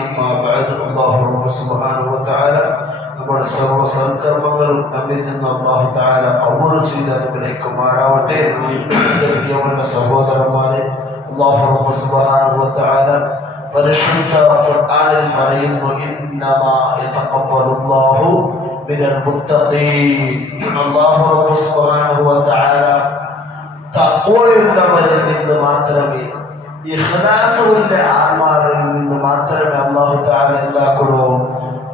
أما بعد الله رب سبحانه وتعالى നമ്മുടെ സർവ്വ സൽക്കർമ്മങ്ങളും നമ്മിൽ നിന്ന് അല്ലാഹു തആല ഖബൂൽ ചെയ്ത് അനുഗ്രഹിക്കുമാറാവട്ടെ. പ്രിയപ്പെട്ട സഹോദരന്മാരെ, അല്ലാഹു റബ്ബ് സുബ്ഹാനഹു വ തആല പരിശുദ്ധ ഖുർആനിൽ പറയുന്നു, ഇന്നമാ യതഖബ്ബലുല്ലാഹു മിനൽ മുത്തഖീൻ. അല്ലാഹു റബ്ബ് സുബ്ഹാനഹു വ തആല തഖ്വയുള്ളവരിൽ നിന്ന് മാത്രമേ, ഇഖ്ലാസുള്ള ആത്മാവിൽ നിന്ന് മാത്രമേ അല്ലാഹു തആല എന്താക്കുള്ളൂ,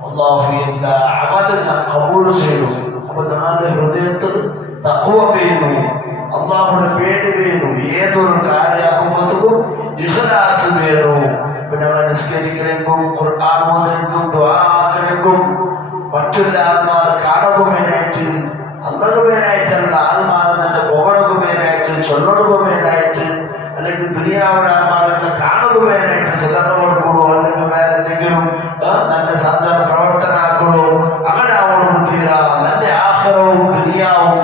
അല്ലാഹു എല്ലാ അമലും ഖബൂൽ ചെയ്തു. അപ്പൊ നമ്മുടെ ഹൃദയത്തിൽ തഖ്വ വേണം, അല്ലാഹുവിനെ പേടി വേണം. ഏതൊരു കാര്യമാക്കുമ്പോഴത്തേക്കും ഇഖ്ലാസ് വേണം. പിന്നെ നിസ്കരിക്കലെങ്കും ഖുർആൻ ഓതലെങ്കും ദുആക്കലെങ്കും മറ്റുള്ള ആത്മാർ കാണുകമേനായിട്ട് അന്നകുമേനായിട്ടല്ല, ആത്മാർ തന്നെ പുകടുകമേനായിട്ട് ചൊല്ലുകമേനായിട്ട് അല്ലെങ്കിൽ ദുനിയാവുടെ ആത്മാരെല്ലാം കാണുകമേനായിട്ട് സദാ കൊടുക്കണോ, അല്ലെങ്കിൽ വേറെ എന്തെങ്കിലും നല്ല സാധാരണ പ്രവർത്തനാക്കണോ, അങ്ങനെ ആവണം തീര നല്ല ആഹാരവും ദുനിയാവും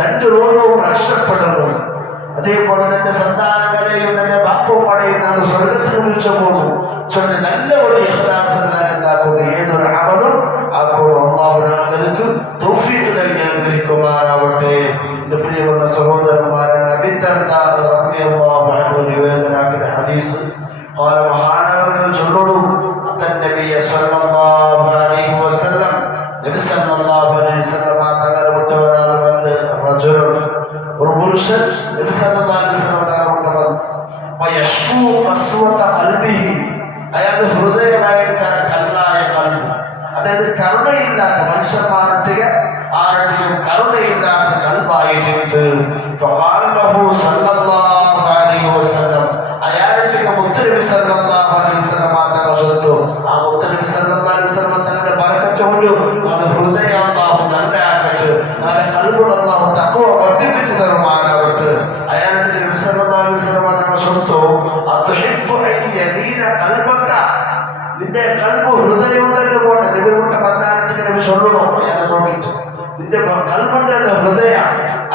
രണ്ട് ലോകവും രക്ഷപ്പെടണം. അതേപോലെ തന്നെ സന്താനങ്ങളെയും തന്നെ ബാപ്പുമടയും നാം സ്വർഗത്തിൽ വിളിച്ചു പോകും. ചൊല്ലി നല്ല ഒരു ഇഖ്ലാസ് എന്താക്കുന്നു, ഏതൊരു അമലും ആക്കണോ. അല്ലാഹു തൗഫീഖ് നൽകി അനുഗ്രഹിക്കുമാറാവട്ടെ. എൻ്റെ പ്രിയപ്പെട്ട സഹോദരന്മാരെ, നബി ദർദാ റളിയല്ലാഹു അൻഹു നിവേദനാക്കുന്ന ഹദീസ് മഹാനവറുകൾ ചൊല്ലുന്നു, നബി സല്ലല്ലാഹു അലൈഹി വസല്ലം നബി സല്ലല്ലാഹു അലൈഹി വസല്ലം തങ്ങളെ വിട്ടവരാൽ വന്ന് റജുലുൻ, ഒരു പുരുഷൻ നബി സല്ലല്ലാഹു അലൈഹി വസല്ലം തങ്ങളെ വിട്ടവൻ വയഷ്കൂ ഖസ്വത ഖൽബിഹി, അയാളുടെ ഹൃദയമായ കല്ലായ കൽബ്, അതായത് കരുണയില്ലാത്ത മനുഷ്യന്മാരുടെ ആരുടെയും കരുണയില്ലാത്ത കൽബായിട്ടുണ്ട്. ഫഖാല ലഹു സല്ലല്ലാഹു അലൈഹി വസല്ലം, അയാളുടെ മുത്തനബി സല്ലല്ലാഹു അലൈഹി വസല്ലം തങ്ങൾ ചൊല്ലുന്നു, ആ മുത്തനബി സല്ലല്ലാഹു അലൈഹി വസല്ലം തങ്ങളുടെ ബറക്കത്ത് കൊണ്ട് നമ്മുടെ ഹൃദയം അല്ലാഹു നല്ലയാക്കട്ടെ, നമ്മുടെ കൽബുകൾ അല്ലാഹു തഖ്വ വർദ്ധിപ്പിച്ചു തരുമാറാവട്ടെ. അയാളുടെ നബി സല്ലല്ലാഹു അലൈഹി വസല്ലം തങ്ങൾ ചൊല്ലുന്നു, അതുഹിബ്ബു അൻ യദീന ഖൽബക, നിന്റെ കൽബ് ഹൃദയം ഉണ്ടല്ലോ പോട്ടെ, നബിയുടെ ബന്ധാനത്തിൽ നബി ചൊല്ലണോ, അയാളെ നോക്കിയിട്ട് നിന്റെ കൽബുണ്ടല്ലോ ഹൃദയ,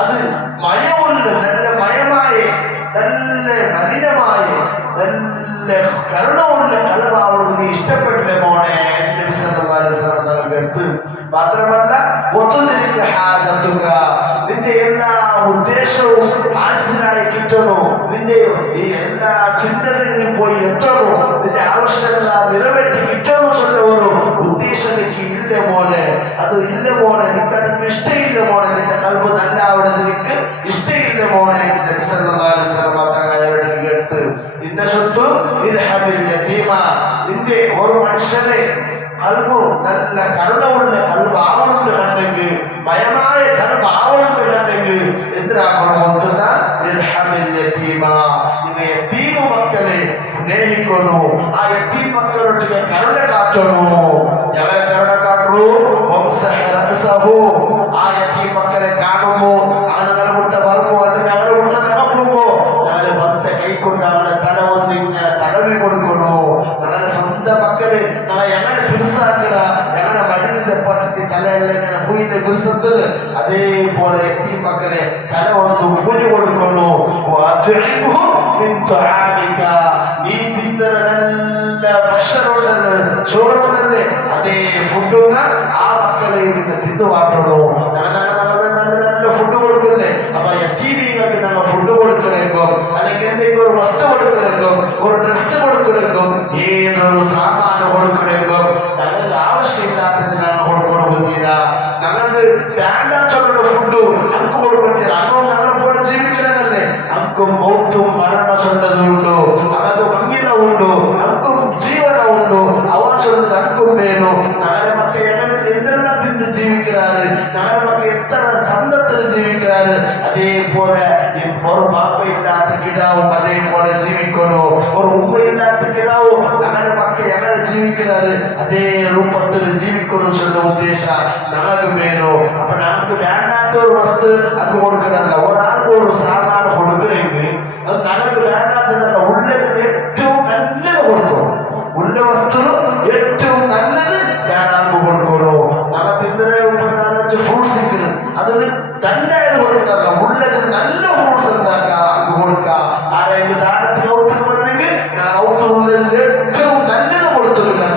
അത് മയമുള്ള നല്ല മയമായ നല്ല മലിനമായ നല്ല കരുണമുള്ള കൽബാവുള്ളത് നീ ഇഷ്ടപ്പെട്ടില്ലേ മോനെ, നബി സല്ലല്ലാഹു അലൈഹി വസല്ലം തങ്ങളുടെ അടുത്ത്. മാത്രമല്ല നിന്റെ എല്ലാ ഉദ്ദേശവും ഹാസിലായി കിട്ടണോ, നിന്റെ എല്ലാ ചിന്തകളിലും പോയി എത്തണോ, നിന്റെ ആവശ്യമെല്ലാം നിറവേറ്റി കിട്ടണോ ചൊല്ലവരോ ഉദ്ദേശം എനിക്ക് ഇല്ല മോനെ, അത് ഇല്ല മോനെ, നിനക്കതിന് ഇഷ്ടമില്ല മോനെ, നിന്റെ കൽബ് നല്ല അവിടെ നിനക്ക് ഇഷ്ടമില്ല മോനെ. നബി സല്ലല്ലാഹു അലൈഹി വസല്ലം തങ്ങളുടെ അടുത്ത് നിന്റെ സ്വത്ത് ഇർഹമിൽ യതീമ, നിന്റെ ഒരു മനുഷ്യനെ കൽബ് നല്ല കരുണമുള്ള കൽബ് ആവണുണ്ട് കണ്ടെങ്കിൽ, മയമായ കൽബ് ആവണുണ്ട് കണ്ടെങ്കിൽ എന്തിനാക്കണം, ഒന്നുന്ന ഇർഹമിൽ യതീമ, നിങ്ങൾ യതീമ മക്കളെ സ്നേഹിക്കണോ, ആ യതീം മക്കളൊട്ടിಗೆ കരുണ കാട്ടണോ. എവരെ കരുണ കാട്ടൂ, ആ യതീം മക്കളെ കാണുമ്പോ അങ്ങനെ നിലമുട്ട വരുമ്പോ അല്ലെങ്കിൽ അവരെ മുട്ട നിലക്കുമ്പോ ഞങ്ങളെ ഭക്ത കൈക്കൊണ്ട് അവരുടെ തല വന്ന് ഇങ്ങനെ തടവി കൊടുക്കണോ. ഞങ്ങളുടെ സ്വന്തം മക്കളെ ഞങ്ങൾ എങ്ങനെ പിരിസാക്കണ, ഞങ്ങളുടെ മടിലിന്റെ പട്ടത്തി തലയെല്ലാം ഇങ്ങനെ പൂയിന്റെ പിരിസത്തത്, അതേപോലെ ഈ മക്കളെ തല ഒന്ന് പൂജ കൊടുക്കണോ. നീ തിന്നണ നല്ല ഭക്ഷണമുണ്ടല്ലോ, ചോറുണ്ടല്ലേ, അതേ ഫുഡും ആ മക്കളെ ഇന്ന് തിന്നു മാറ്റണോ. ഞങ്ങൾ നല്ല നല്ല ഫുഡ് കൊടുക്കുന്നേ, അപ്പൊ യതീമീങ്ങൾക്ക് ഞങ്ങൾ ഫുഡ് കൊടുക്കണമെങ്കോ അല്ലെങ്കിൽ എന്തെങ്കിലും ഒരു വസ്തു കൊടുക്കണമെങ്കോ ഒരു ഡ്രസ്സ് കൊടുക്കണമെങ്കോ ഏതൊരു സാമാനം കൊടുക്കണമെങ്കോ ഞങ്ങൾക്ക് ആവശ്യമില്ലാത്തത് ഞങ്ങൾ കൊടുക്കണമെന്നില്ല. ഞങ്ങൾക്ക് വേണ്ടാച്ചുള്ള ഫുഡ് അങ്ക് കൊടുക്കത്തില്ല. അന്നും ഞങ്ങളെ പോലെ ജീവിക്കണമല്ലേ, അങ്കും മൗത്തും മരണ ചൊല്ലതുണ്ടോ, അതൊക്കെ മങ്ങിലമുണ്ടോ, അങ്കും ജീവനമുണ്ടോ, അവ ചൊല്ലത് അങ്കും വേണോ. ഞങ്ങളുടെ മക്കൾ എങ്ങനെ എന്തെല്ലാം തിന്ന് ജീവിക്கிறாரு, ഞങ്ങളുടെ മക്കൾ എത്ര ചന്തത്തിൽ ജീവിക്கிறாரு. അതേപോലെ ഒരു ബാപ്പ ഇല്ലാത്ത കിടാവും അതേപോലെ ജീവിക്കണോ, ഒരു ഉമ്മ ഇല്ലാത്ത കിടാവും ഞങ്ങളുടെ മക്കൾ എങ്ങനെ ജീവിക്கிறாரு അതേ രൂപത്തിൽ ജീവിക്കണം ചൊല്ല ഉദ്ദേശ ഞങ്ങൾക്ക് വേണോ. അപ്പൊ ഞങ്ങൾക്ക് വേണ്ടാത്ത ഒരു വസ്തു അങ്ങ് കൊടുക്കണമല്ല, ഒരാൾക്ക് ഒരു സാധാരണ കൊടുക്കണമെങ്കിൽ അത് ഞങ്ങൾക്ക് വേണ്ടാത്തതല്ല, ഉള്ളതിന് ഏറ്റവും നല്ലത് കൊടുക്കണം. ഉള്ള വസ്തു ഏറ്റവും നല്ലത് ഞാനാൾക്ക് കൊടുക്കണോ. ഞങ്ങൾ തിന്നണ 35 ഫ്രൂട്ട്സ് ഇരിക്കണം, അതിന് തണ്ടായത് കൊടുക്കണമല്ല, ഉള്ളത് നല്ല ഫ്രൂട്ട്സ് എന്താക്കുക അങ്ങ് കൊടുക്കുക. ആരെങ്കിലും ദാനത്തിന് ഔട്ടിന് പറഞ്ഞെങ്കിൽ ഞാൻ ഔട്ടിനുള്ളതിൽ ഏറ്റവും നല്ലത് കൊടുത്തിട്ടുണ്ട്.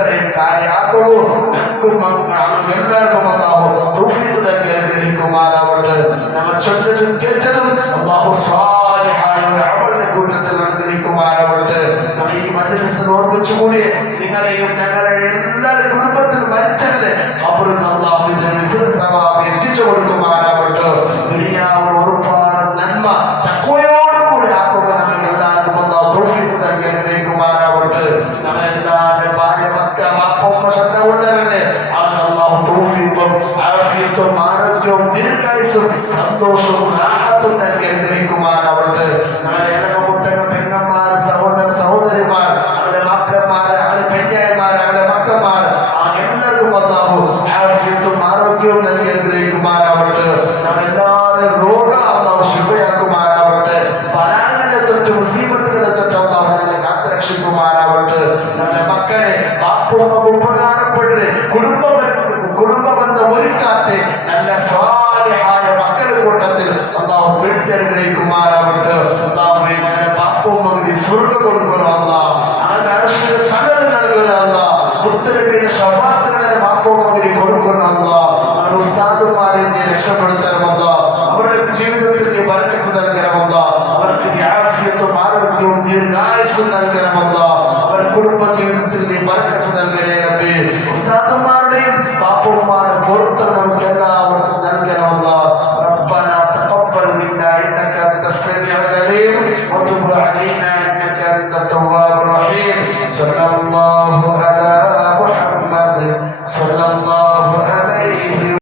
ഇത്രയും കാര്യമാക്കുള്ളൂ. എല്ലാവർക്കും അല്ലാഹു തൗഫീഖ് നൽകി അനുഗ്രഹിക്കുമാറാവട്ടെ. ഞങ്ങൾ ചൊല്ലതും കേട്ടതും അല്ലാഹു സ്വാലിഹായ ഒരു അമലിന്റെ കൂട്ടത്തിൽ അനുഗ്രഹിക്കുമാറാവട്ടെ. നമ്മൾ ഈ മജ്‌ലിസിൽ ഓർമ്മിച്ചുകൂടി നിങ്ങളെയും ഞങ്ങളുടെ എല്ലാവരുടെ കുടുംബത്തിൽ മരിച്ചവരെ ഖബറിൽ അല്ലാഹു ഇതിന് മിസ്ല സവാബ് എത്തിച്ചു കൊടുക്കുമാറാവട്ടെ. ദുനിയാവിൽ ഒരുപാട് നന്മ തഖ്വയോടുകൂടി ആക്കുമ്പോൾ നമുക്ക് എല്ലാവർക്കും അല്ലാഹു തൗഫീഖ് നൽകി അനുഗ്രഹിക്കുമാറാവട്ടെ. നമ്മളെല്ലാവരും ഭാര്യ മക്ക ബാപ്പ ശ്രദ്ധ ഉള്ളവരല്ലേ അവർക്ക് അല്ലാഹു തൗഫീഖും ആഫിയത്തും ആരോഗ്യവും ദീർഘായുസ്സും സന്തോഷവും റാഹത്തും നൽകി അനുഗ്രഹിക്കുമാറാവട്ടെ. നമ്മളെ ഇളമുട്ടങ്ങൾ പെങ്ങന്മാർ സഹോദര സഹോദരിമാർ അവരുടെ മാപ്പിളമാർ അവരുടെ പെഞ്ഞായന്മാർ അവരുടെ മക്കന്മാർ എല്ലാവർക്കും അല്ലാഹു ആഫിയത്തും ആരോഗ്യവും നൽകി അനുഗ്രഹിക്കുമാറാവട്ടെ. നമ്മളെല്ലാവരും രോഗം അല്ലാഹു ശിഫയാക്കുമാറാവട്ടെ. ബലാങ്ങളെ തൊട്ട് മുസീബത്തുകളെ തൊട്ട് അല്ലാഹു ഞങ്ങളെ കാത്തുരക്ഷിക്കുമാറാവട്ടെ. നമ്മുടെ മക്കളെ ബാപ്പുമ്മ ഉപകാരപ്പെട്ട് കുടുംബ ബന്ധം ഒരുക്കാത്തെ നല്ല സ്വാലിഹായ മക്കളുടെ കൂട്ടത്തിൽ അല്ലാഹു പെടുത്തി അനുഗ്രഹിക്കുമാറാവട്ടെ. അല്ലാഹുവേ ഞങ്ങളുടെ ബാപ്പുമ്മക്ക് സ്വർഗ്ഗം കൊടുക്കണം അല്ലാഹ്. അവന്റെ അർശിൽ തണൽ നൽകണം അല്ലാഹ്. മുത്തനബിയുടെ ശഫാഅത്തിനെ ബാപ്പുമ്മക്ക് കൊടുക്കണം അല്ലാഹ്. അവരുടെ ഉസ്താദുമാരെ നീ രക്ഷപ്പെടുത്തണം അല്ലാഹ്. അവരുടെ ജീവിതത്തിൽ നീ ബർക്കത്ത് നൽകണം അല്ലാഹ്. അവർക്ക് നീ ആഫിയത്തും ആരോഗ്യവും ദീർഘായുസ്സും നൽകണം